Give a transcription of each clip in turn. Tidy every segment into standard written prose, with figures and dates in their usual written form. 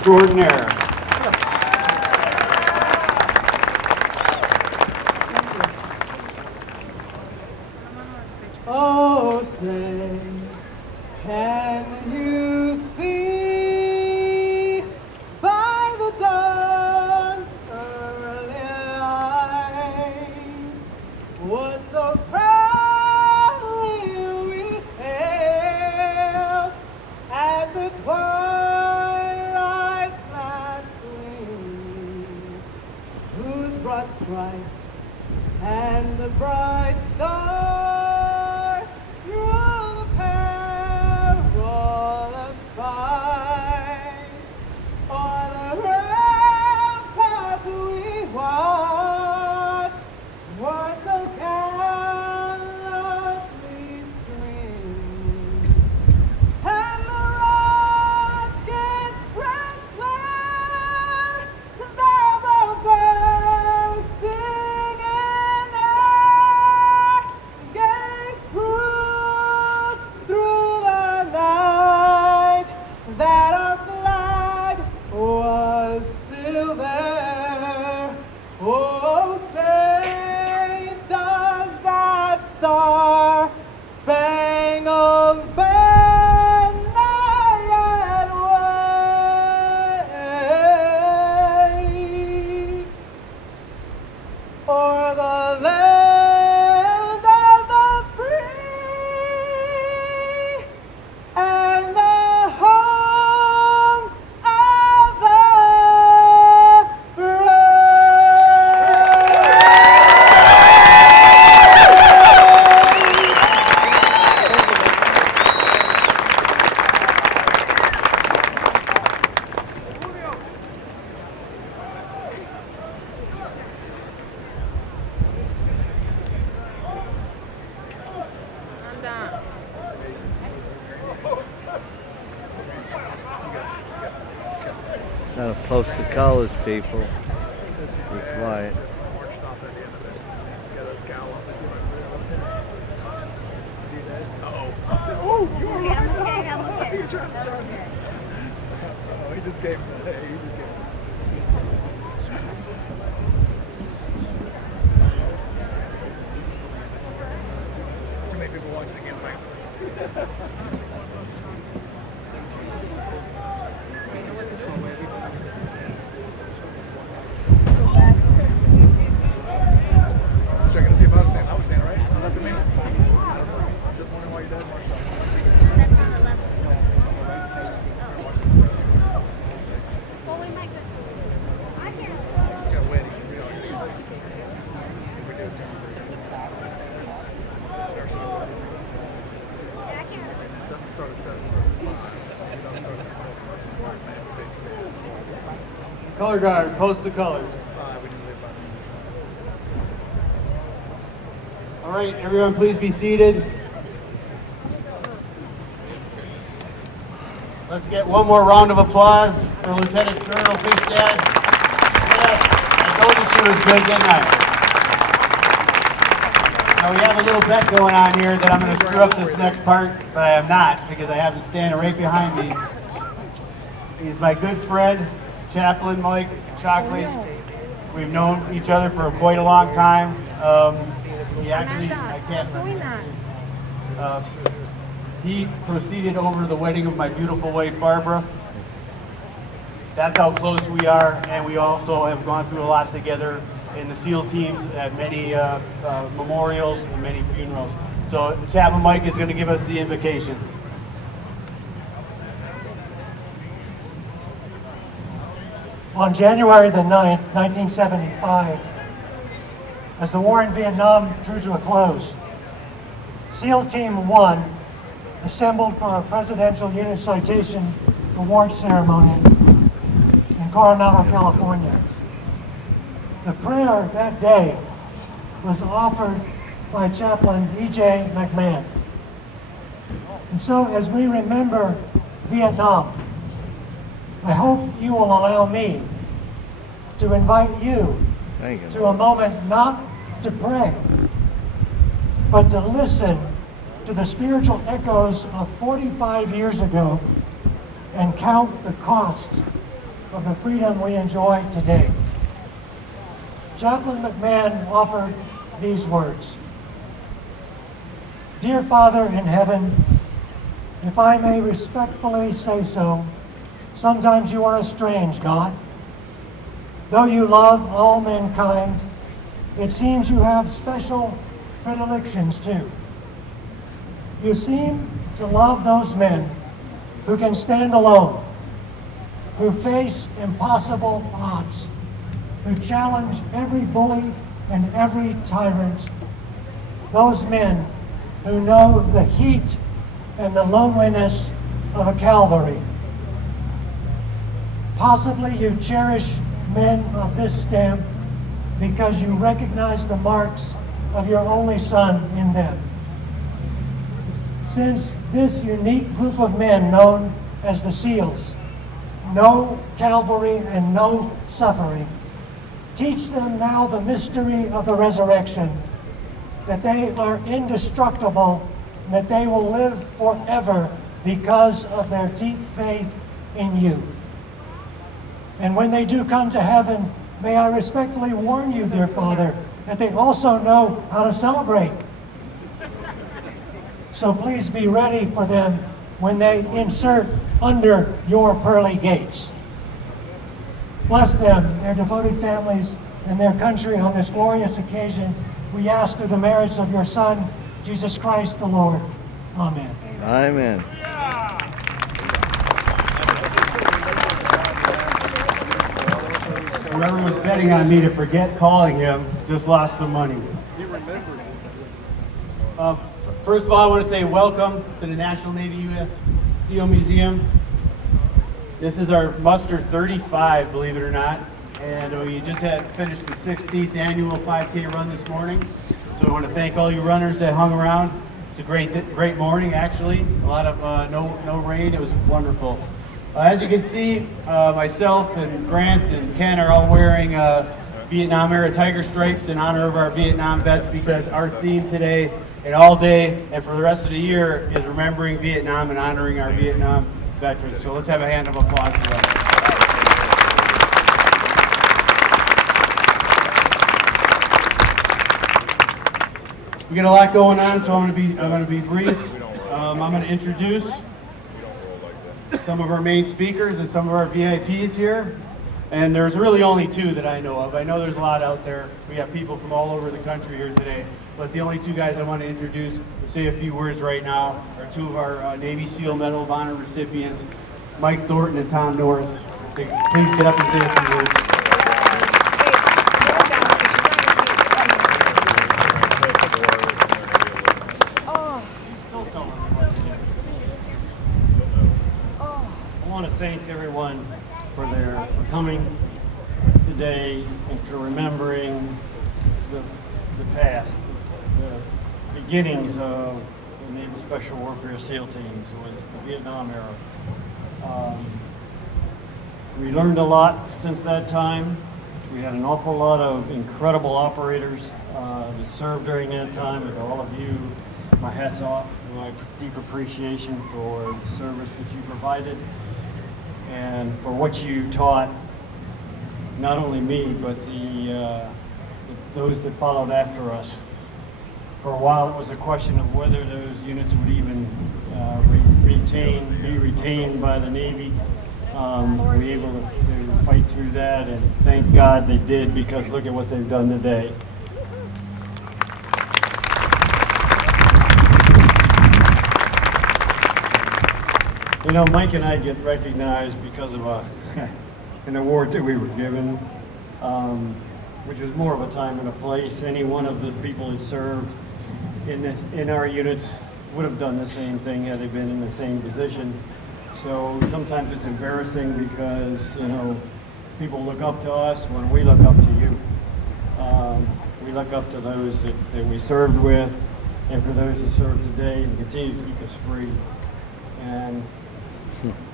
extraordinaire. Oh, say, can you see by the dawn's early light what so proudly we hailed at the twilight's last gleam, whose broad stripes and the bright stars through the perilous fight, o'er the ramparts we watched were so gallantly streamed, and the rockets' bright glare, their bows bursting in air, gave proof through the night that our flag was still there. Oh, say, does that star-spangled banner yet wave o'er the land of the free and the home of the brave? Gotta post the colors, people. Be quiet. Oh, he just gave. Too many people watching against me. Just checking to see if I was standing. I was standing, right? I left a minute. Just wondering why your dad marked up. Got a wedding. Doesn't start at 7, starts at 5. It doesn't start at 6. Color guard, post the colors. 5, we need to leave by. All right, everyone, please be seated. Let's get one more round of applause for Lieutenant Colonel Fishdad. Yes, I told you she was good, didn't I? Now we have a little bet going on here that I'm going to screw up this next part, but I am not because I have him standing right behind me. He's my good friend, Chaplain Mike Shockley. We've known each other for quite a long time. He actually, I can't remember. He proceeded over the wedding of my beautiful wife, Barbara. That's how close we are, and we also have gone through a lot together in the SEAL teams at many memorials and many funerals. So Chaplain Mike is going to give us the invocation. On January the 9th, 1975, as the war in Vietnam drew to a close, SEAL Team 1 assembled for a Presidential Unit Citation award ceremony in Coronado, California. The prayer that day was offered by Chaplain E.J. McMahon. And so as we remember Vietnam, I hope you will allow me to invite you to a moment not to pray, but to listen to the spiritual echoes of 45 years ago and count the cost of the freedom we enjoy today. Chaplain McMahon offered these words. Dear Father in heaven, if I may respectfully say so, sometimes you are a strange God. Though you love all mankind, it seems you have special predilections too. You seem to love those men who can stand alone, who face impossible odds, who challenge every bully and every tyrant, those men who know the heat and the loneliness of a Calvary. Possibly you cherish men of this stamp because you recognize the marks of your only Son in them. Since this unique group of men known as the SEALs know Calvary and know suffering, teach them now the mystery of the resurrection, that they are indestructible, and that they will live forever because of their deep faith in you. And when they do come to heaven, may I respectfully warn you, dear Father, that they also know how to celebrate. So please be ready for them when they insert under your pearly gates. Bless them, their devoted families, and their country on this glorious occasion. We ask through the merits of your Son, Jesus Christ the Lord. Amen. Amen. Whoever was betting on me to forget calling him just lost some money. First of all, I want to say welcome to the National Navy U.S. SEAL Museum. This is our muster 35, believe it or not, and we just had finished the 16th annual 5K run this morning. So I want to thank all you runners that hung around. It's a great morning, actually. A lot of no rain. It was wonderful. As you can see, myself and Grant and Ken are all wearing Vietnam era tiger stripes in honor of our Vietnam vets, because our theme today and all day and for the rest of the year is remembering Vietnam and honoring our Vietnam veterans. So let's have a hand of applause for them. We got a lot going on, so I'm going to be brief. I'm going to introduce some of our main speakers and some of our VIPs here. And there's really only two that I know of. I know there's a lot out there. We got people from all over the country here today. But the only two guys I want to introduce and say a few words right now are two of our Navy SEAL Medal of Honor recipients, Mike Thornton and Tom Norris. Please get up and say a few words. I want to thank everyone for coming today and for remembering the past, the beginnings of the Naval Special Warfare SEAL teams with the Vietnam era. We learned a lot since that time. We had an awful lot of incredible operators that served during that time, and all of you, my hat's off, and my deep appreciation for the service that you provided and for what you taught, not only me, but those that followed after us. For a while, it was a question of whether those units would even be retained by the Navy. We were able to fight through that, and thank God they did, because look at what they've done today. You know, Mike and I get recognized because of an award that we were given, which was more of a time and a place. Any one of the people that served in our units would have done the same thing had they been in the same position. So sometimes it's embarrassing because, you know, people look up to us when we look up to you. We look up to those that we served with, and for those that serve today and continue to keep us free. And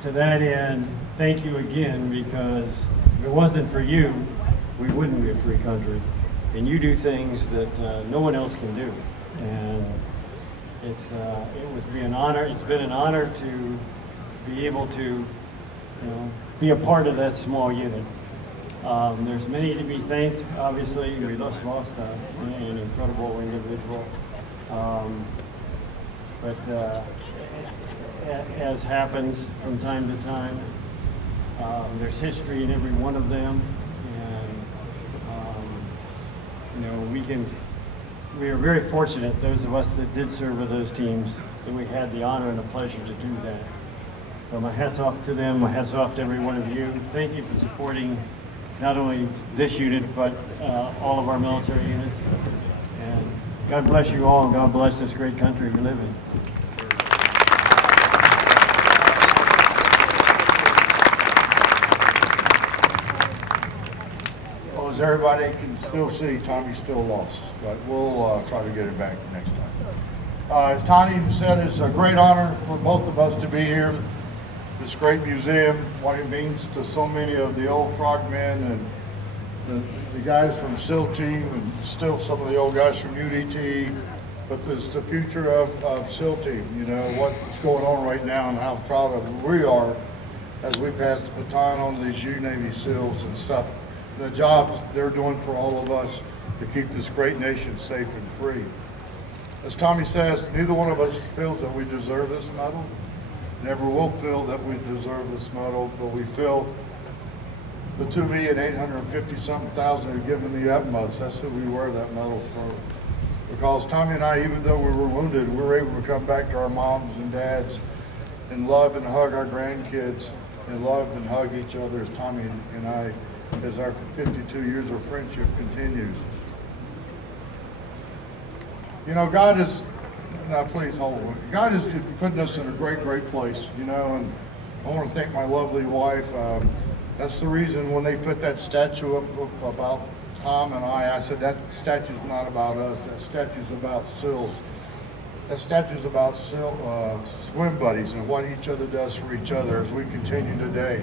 to that end, thank you again, because if it wasn't for you, we wouldn't be a free country. And you do things that no one else can do. And it's been an honor to be able to, you know, be a part of that small unit. There's many to be thanked. Obviously, we just lost an incredible individual. But as happens from time to time, there's history in every one of them, and we are very fortunate, those of us that did serve with those teams, that we had the honor and the pleasure to do that. So my hat's off to them, my hat's off to every one of you. Thank you for supporting not only this unit, but all of our military units. And God bless you all, and God bless this great country we live in. Well, as everybody can still see, Tommy's still lost, but we'll try to get it back next time. As Tony said, it's a great honor for both of us to be here. This great museum, what it means to so many of the old frogmen and the guys from SEAL Team, and still some of the old guys from UDT, but it's the future of SEAL Team, what's going on right now and how proud of them we are as we pass the baton on these U-Navy SEALs and stuff. The jobs they're doing for all of us to keep this great nation safe and free. As Tommy says, neither one of us feels that we deserve this medal. Never will feel that we deserve this medal, but we feel the 2,850,000 have given the utmost. That's who we wear that medal for. Because Tommy and I, even though we were wounded, we were able to come back to our moms and dads and love and hug our grandkids and love and hug each other as Tommy and I, as our 52 years of friendship continues. God is, now please hold on. God is putting us in a great, great place, and I want to thank my lovely wife. That's the reason when they put that statue up about Tom and I said that statue's not about us. That statue's about SEALs. That statue's about swim buddies and what each other does for each other as we continue today.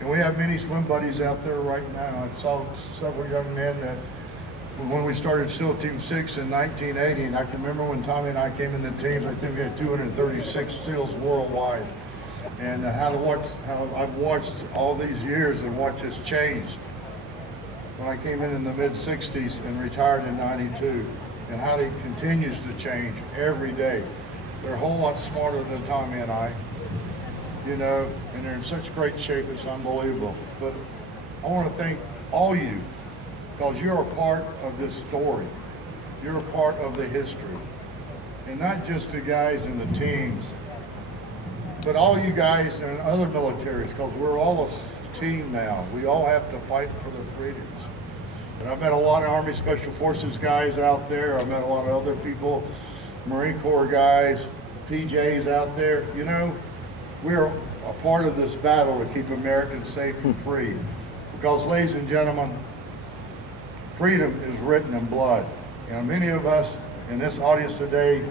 And we have many swim buddies out there right now. I saw several young men that when we started SEAL Team 6 in 1980, and I can remember when Tommy and I came in the teams, I think we had 236 SEALs worldwide. And how I've watched all these years and watched this change. When I came in the mid-60s and retired in 92, and how he continues to change every day. They're a whole lot smarter than Tommy and I, and they're in such great shape, it's unbelievable. But I want to thank all you, because you're a part of this story. You're a part of the history. And not just the guys in the teams, but all you guys in other militaries, because we're all a team now. We all have to fight for the freedoms. And I've met a lot of Army Special Forces guys out there. I've met a lot of other people, Marine Corps guys, PJs out there. We're a part of this battle to keep Americans safe and free. Because, ladies and gentlemen, freedom is written in blood. And many of us in this audience today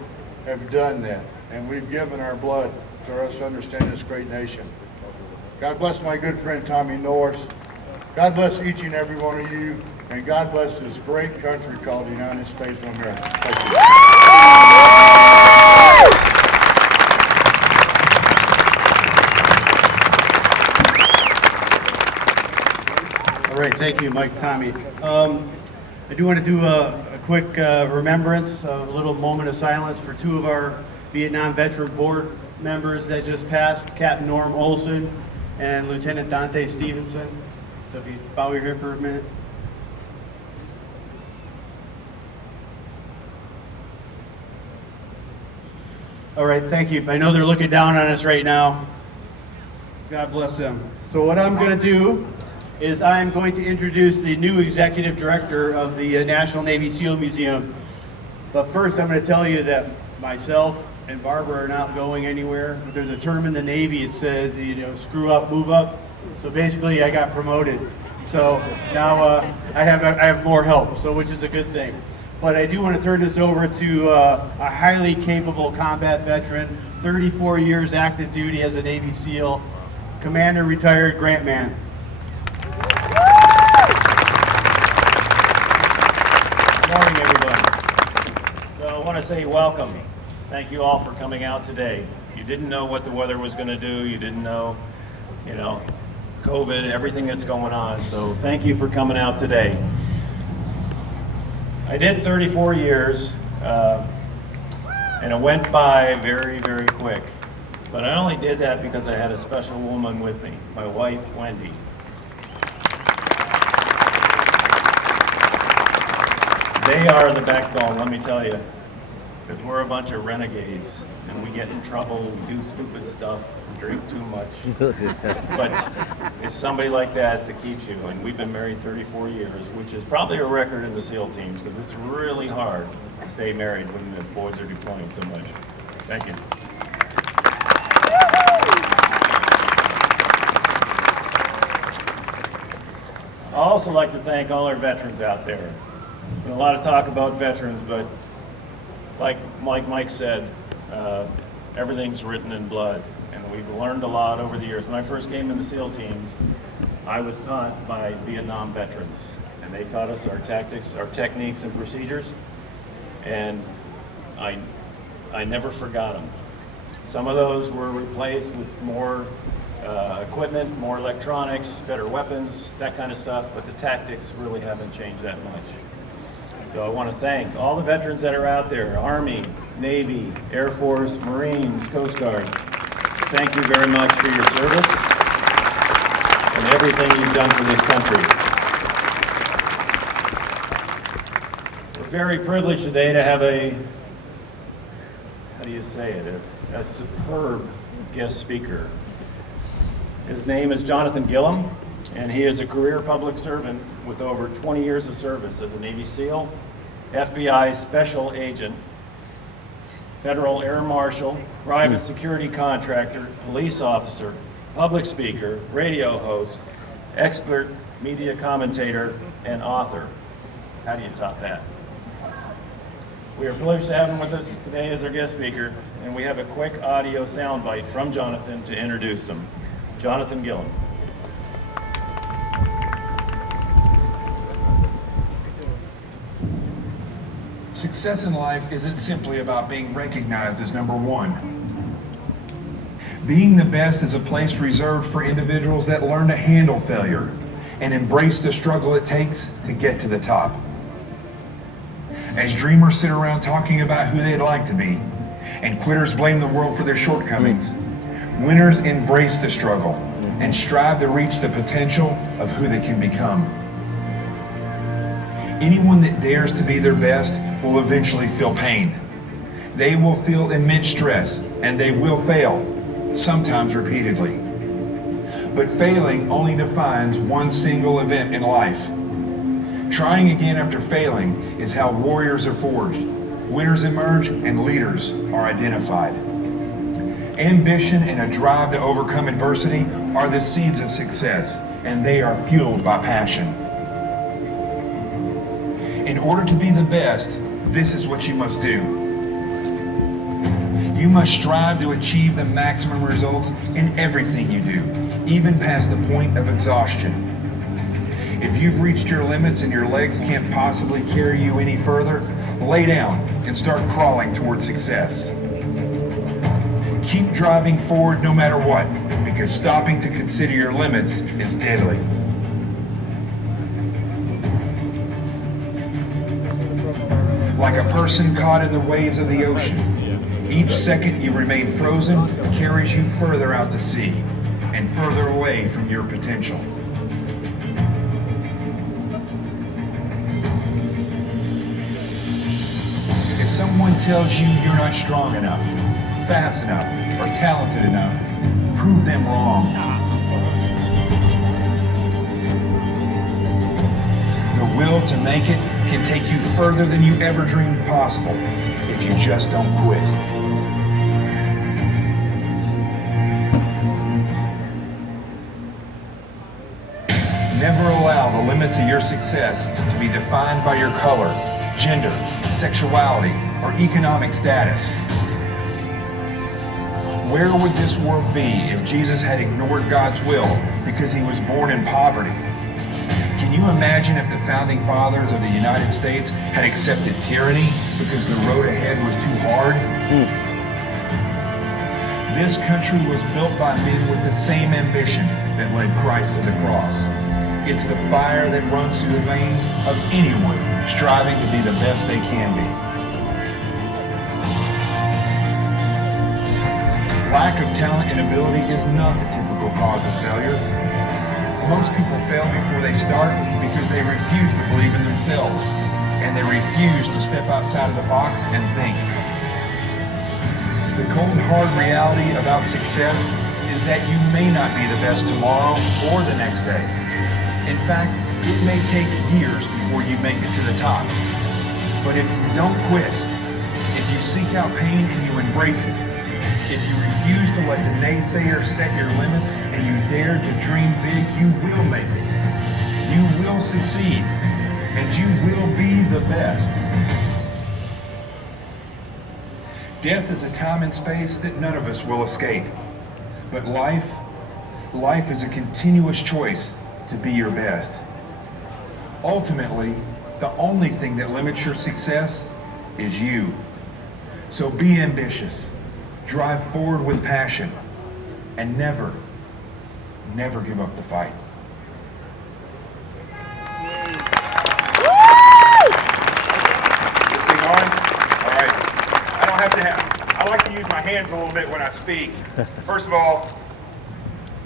have done that. And we've given our blood for us to understand this great nation. God bless my good friend Tommy Norris. God bless each and every one of you. And God bless this great country called the United States of America. Thank you. All right, thank you, Mike, Tommy. I do want to do a quick remembrance, a little moment of silence for two of our Vietnam Veteran Board members that just passed, Captain Norm Olson and Lieutenant Dante Stevenson. So if you bow your head for a minute. All right, thank you. I know they're looking down on us right now. God bless them. So what I'm going to do is I'm going to introduce the new executive director of the National Navy SEAL Museum. But first I'm going to tell you that myself and Barbara are not going anywhere. There's a term in the Navy, it says, screw up, move up. So basically I got promoted. So now I have more help, so which is a good thing. But I do want to turn this over to a highly capable combat veteran, 34 years active duty as a Navy SEAL, Commander retired Grant Mann. Good morning, everybody. So I want to say welcome. Thank you all for coming out today. You didn't know what the weather was going to do. You didn't know, COVID, everything that's going on. So thank you for coming out today. I did 34 years, and it went by very, very quick. But I only did that because I had a special woman with me, my wife, Wendy. They are the backbone, let me tell you, because we're a bunch of renegades, and we get in trouble, we do stupid stuff, drink too much. But it's somebody like that that keeps you, and we've been married 34 years, which is probably a record in the SEAL teams, because it's really hard to stay married when the boys are deploying so much. Thank you. I'd also like to thank all our veterans out there. A lot of talk about veterans, but like Mike said, everything's written in blood, and we've learned a lot over the years. When I first came in the SEAL teams, I was taught by Vietnam veterans, and they taught us our tactics, our techniques and procedures, and I never forgot them. Some of those were replaced with more equipment, more electronics, better weapons, that kind of stuff, but the tactics really haven't changed that much. So I want to thank all the veterans that are out there, Army, Navy, Air Force, Marines, Coast Guard. Thank you very much for your service and everything you've done for this country. We're very privileged today to have a superb guest speaker. His name is Jonathan Gilliam, and he is a career public servant with over 20 years of service as a Navy SEAL, FBI Special Agent, Federal Air Marshal, private security contractor, police officer, public speaker, radio host, expert media commentator, and author. How do you top that? We are privileged to have him with us today as our guest speaker, and we have a quick audio soundbite from Jonathan to introduce him. Jonathan Gilliam. Success in life isn't simply about being recognized as number one. Being the best is a place reserved for individuals that learn to handle failure and embrace the struggle it takes to get to the top. As dreamers sit around talking about who they'd like to be, and quitters blame the world for their shortcomings, winners embrace the struggle and strive to reach the potential of who they can become. Anyone that dares to be their best will eventually feel pain. They will feel immense stress, and they will fail, sometimes repeatedly. But failing only defines one single event in life. Trying again after failing is how warriors are forged, winners emerge, and leaders are identified. Ambition and a drive to overcome adversity are the seeds of success, and they are fueled by passion. In order to be the best, this is what you must do. You must strive to achieve the maximum results in everything you do, even past the point of exhaustion. If you've reached your limits and your legs can't possibly carry you any further, lay down and start crawling toward success. Keep driving forward no matter what, because stopping to consider your limits is deadly. Like a person caught in the waves of the ocean, each second you remain frozen carries you further out to sea and further away from your potential. If someone tells you you're not strong enough, fast enough, or talented enough, prove them wrong. The will to make it can take you further than you ever dreamed possible if you just don't quit. Never allow the limits of your success to be defined by your color, gender, sexuality, or economic status. Where would this world be if Jesus had ignored God's will because he was born in poverty? Can you imagine if the founding fathers of the United States had accepted tyranny because the road ahead was too hard? This country was built by men with the same ambition that led Christ to the cross. It's the fire that runs through the veins of anyone striving to be the best they can be. Lack of talent and ability is not the typical cause of failure. Most people fail before they start because they refuse to believe in themselves, and they refuse to step outside of the box and think. The cold, hard reality about success is that you may not be the best tomorrow or the next day. In fact, it may take years before you make it to the top. But if you don't quit, if you seek out pain and you embrace it, if you refuse to let the naysayers set your limits and you dare to dream big, you will make it. You will succeed, and you will be the best. Death is a time and space that none of us will escape. But life is a continuous choice to be your best. Ultimately, the only thing that limits your success is you. So be ambitious, drive forward with passion, and never give up the fight. I like to use my hands a little bit when I speak. First of all,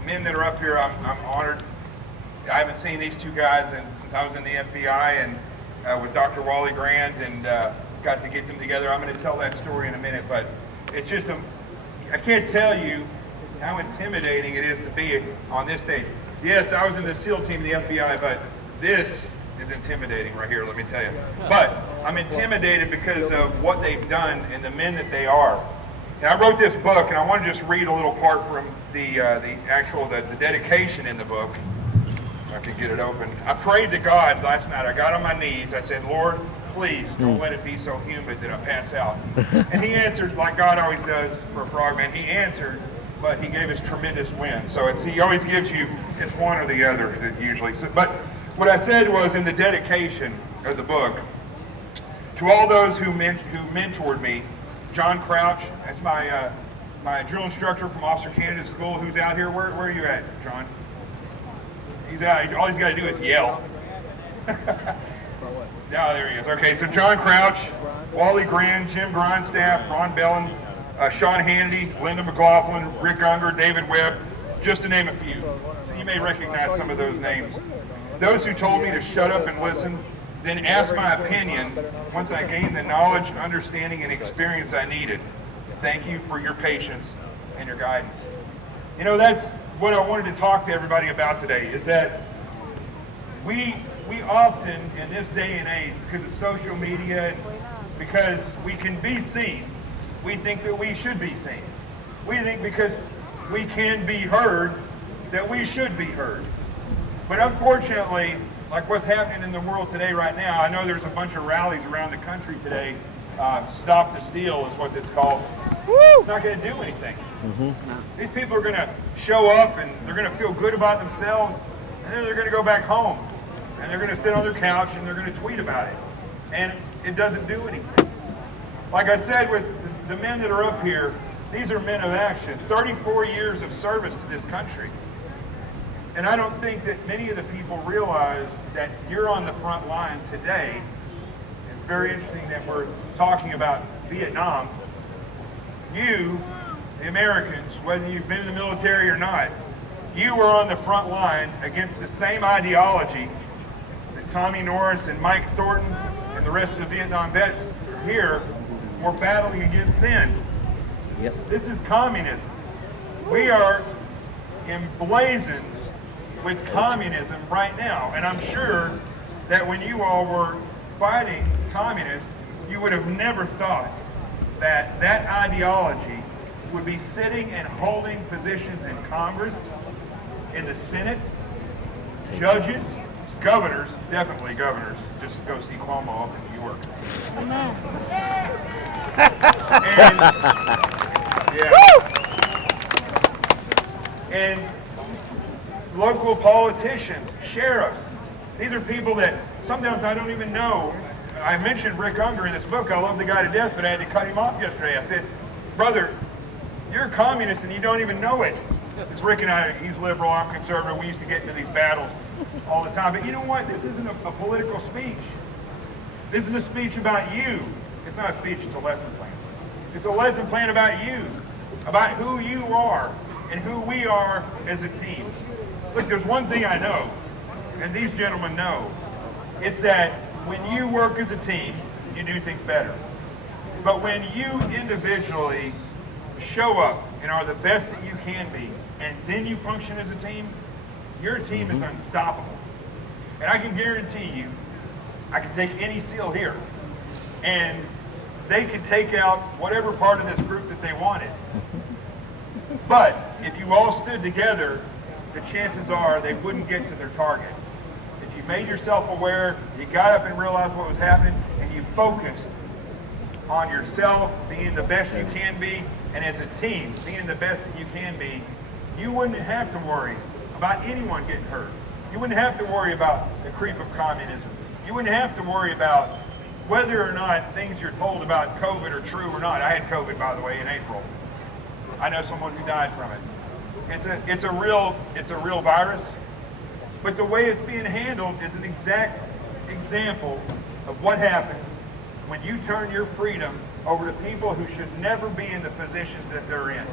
men that are up here, I'm honored. I haven't seen these two guys since I was in the FBI and with Dr. Wally Grand, and got to get them together. I'm going to tell that story in a minute, but it's just I can't tell you how intimidating it is to be on this stage. Yes, I was in the SEAL team, the FBI, but this is intimidating right here, let me tell you. But I'm intimidated because of what they've done and the men that they are. And I wrote this book, and I want to just read a little part from the dedication in the book. If I could get it open. I prayed to God last night. I got on my knees. I said, Lord, please don't let it be so humid that I pass out. And he answered like God always does for a frogman. He answered, but he gave us tremendous wind. So he always gives you, it's one or the other usually. So, but what I said was in the dedication of the book, to all those who mentored me, John Crouch, that's my drill instructor from Officer Candidate School, who's out here. Where are you at, John? He's out. All he's got to do is yell. Yeah, there he is. Okay, so John Crouch, Wally Grand, Jim Grindstaff, Ron Bellin, Sean Hannity, Linda McLaughlin, Rick Unger, David Webb, just to name a few. So you may recognize some of those names. Those who told me to shut up and listen, then ask my opinion once I gained the knowledge, understanding, and experience I needed. Thank you for your patience and your guidance. You know, that's what I wanted to talk to everybody about today, is that we often, in this day and age, because of social media, and because we can be seen, we think that we should be seen. We think because we can be heard, that we should be heard. But unfortunately, like what's happening in the world today right now, I know there's a bunch of rallies around the country today. Stop the Steal is what it's called. It's not going to do anything. These people are going to show up and they're going to feel good about themselves, and then they're going to go back home and they're going to sit on their couch and they're going to tweet about it. And it doesn't do anything. Like I said, with the men that are up here, these are men of action. 34 years of service to this country. And I don't think that many of the people realize that you're on the front line today. It's very interesting that we're talking about Vietnam. You, the Americans, whether you've been in the military or not, you were on the front line against the same ideology that Tommy Norris and Mike Thornton and the rest of the Vietnam vets here were battling against then. Yep. This is communism. We are emblazoned with communism right now. And I'm sure that when you all were fighting communists, you would have never thought that that ideology would be sitting and holding positions in Congress, in the Senate, judges, governors, definitely governors. Just go see Cuomo up in New York. And, yeah. And local politicians, sheriffs. These are people that sometimes I don't even know. I mentioned Rick Unger in this book. I love the guy to death, but I had to cut him off yesterday. I said, brother, You're a communist and you don't even know it. It's Rick and I, he's liberal, I'm conservative. We used to get into these battles all the time. But you know what? This isn't a political speech. This is a speech about you. It's not a speech, it's a lesson plan. It's a lesson plan about you, about who you are and who we are as a team. Look, there's one thing I know, and these gentlemen know. It's that when you work as a team, you do things better. But when you individually show up and are the best that you can be, and then you function as a team, your team is unstoppable. And I can guarantee you, I can take any SEAL here, and they could take out whatever part of this group that they wanted. But if you all stood together, the chances are they wouldn't get to their target. If you made yourself aware, you got up and realized what was happening, and you focused on yourself being the best you can be, and as a team being the best that you can be, you wouldn't have to worry about anyone getting hurt. You wouldn't have to worry about the creep of communism. You wouldn't have to worry about whether or not things you're told about COVID are true or not. I had COVID, by the way, in April. I know someone who died from it. It's a real virus, but the way it's being handled is an exact example of what happens when you turn your freedom over to people who should never be in the positions that they're in.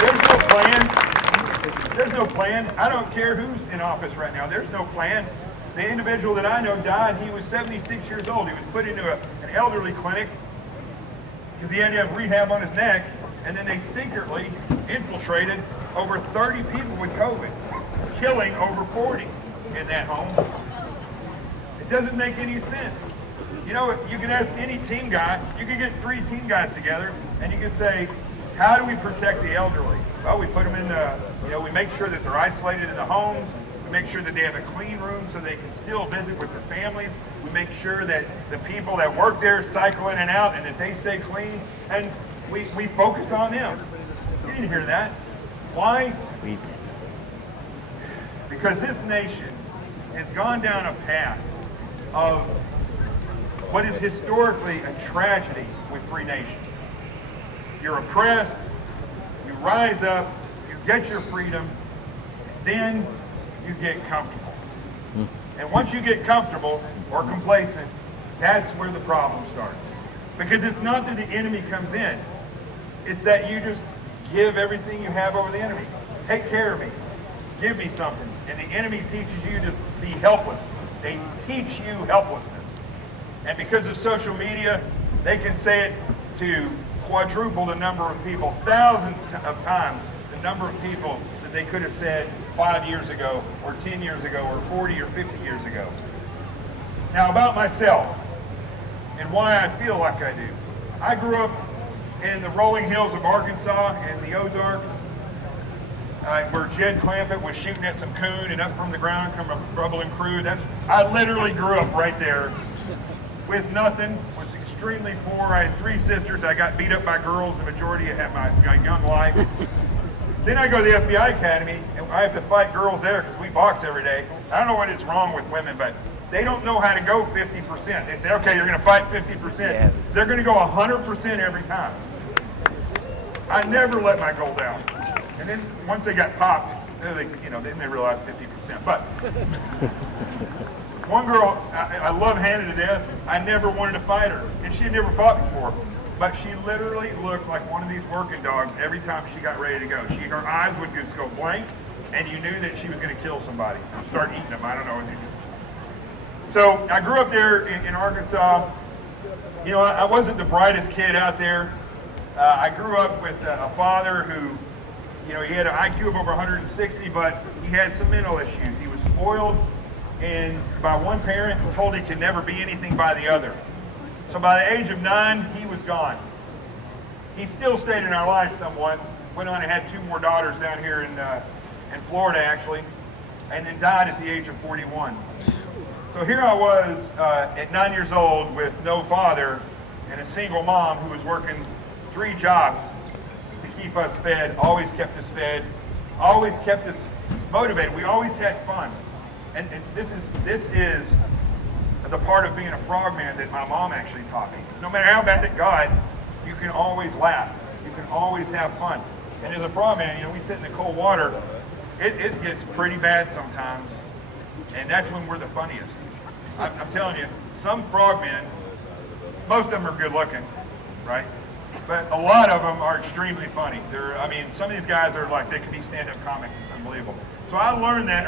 There's no plan. There's no plan. I don't care who's in office right now. There's no plan. The individual that I know died. He was 76 years old. He was put into an elderly clinic because he had to have rehab on his neck, and then they secretly infiltrated over 30 people with COVID, killing over 40 in that home. It doesn't make any sense. You know, you can ask any team guy, you can get 3 team guys together, and you can say, how do we protect the elderly? Well, we put them in the, we make sure that they're isolated in the homes. We make sure that they have a clean room so they can still visit with their families. We make sure that the people that work there cycle in and out and that they stay clean. And we focus on them. You didn't hear that. Why? Because this nation has gone down a path of what is historically a tragedy with free nations. You're oppressed, you rise up, you get your freedom, then you get comfortable. And once you get comfortable or complacent, that's where the problem starts. Because it's not that the enemy comes in, it's that you just give everything you have over the enemy. Take care of me, give me something. And the enemy teaches you to be helpless. They teach you helplessness. And because of social media, they can say it to quadruple the number of people, thousands of times the number of people that they could have said 5 years ago, or 10 years ago, or 40 or 50 years ago. Now about myself, and why I feel like I do. I grew up in the rolling hills of Arkansas and the Ozarks, where Jed Clampett was shooting at some coon, and up from the ground come a bubbling crew. I literally grew up right there with nothing, was extremely poor. I had 3 sisters. I got beat up by girls the majority of my young life. Then I go to the FBI Academy, and I have to fight girls there because we box every day. I don't know what is wrong with women, but they don't know how to go 50%. They say, okay, you're going to fight 50%. Yeah. They're going to go 100% every time. I never let my goal down. And then once they got popped, then they realized 50%. But one girl, I love Hannah to death. I never wanted to fight her, and she had never fought before. But she literally looked like one of these working dogs every time she got ready to go. Her eyes would just go blank, and you knew that she was going to kill somebody, start eating them. I don't know. So I grew up there in Arkansas. I wasn't the brightest kid out there. I grew up with a father who, he had an IQ of over 160, but he had some mental issues. He was spoiled and by one parent and told he could never be anything by the other. So by the age of 9, he was gone. He still stayed in our life somewhat, went on and had 2 more daughters down here in Florida actually, and then died at the age of 41. So here I was at 9 years old with no father and a single mom who was working 3 jobs to keep us fed, always kept us fed, always kept us motivated. We always had fun. And this is the part of being a frogman that my mom actually taught me. No matter how bad it got, you can always laugh. You can always have fun. And as a frogman, you know, we sit in the cold water. It gets pretty bad sometimes, and that's when we're the funniest. I'm telling you, some frogmen, most of them are good looking, right? But a lot of them are extremely funny. I mean, some of these guys are like, they could be stand-up comics. It's unbelievable. So I learned that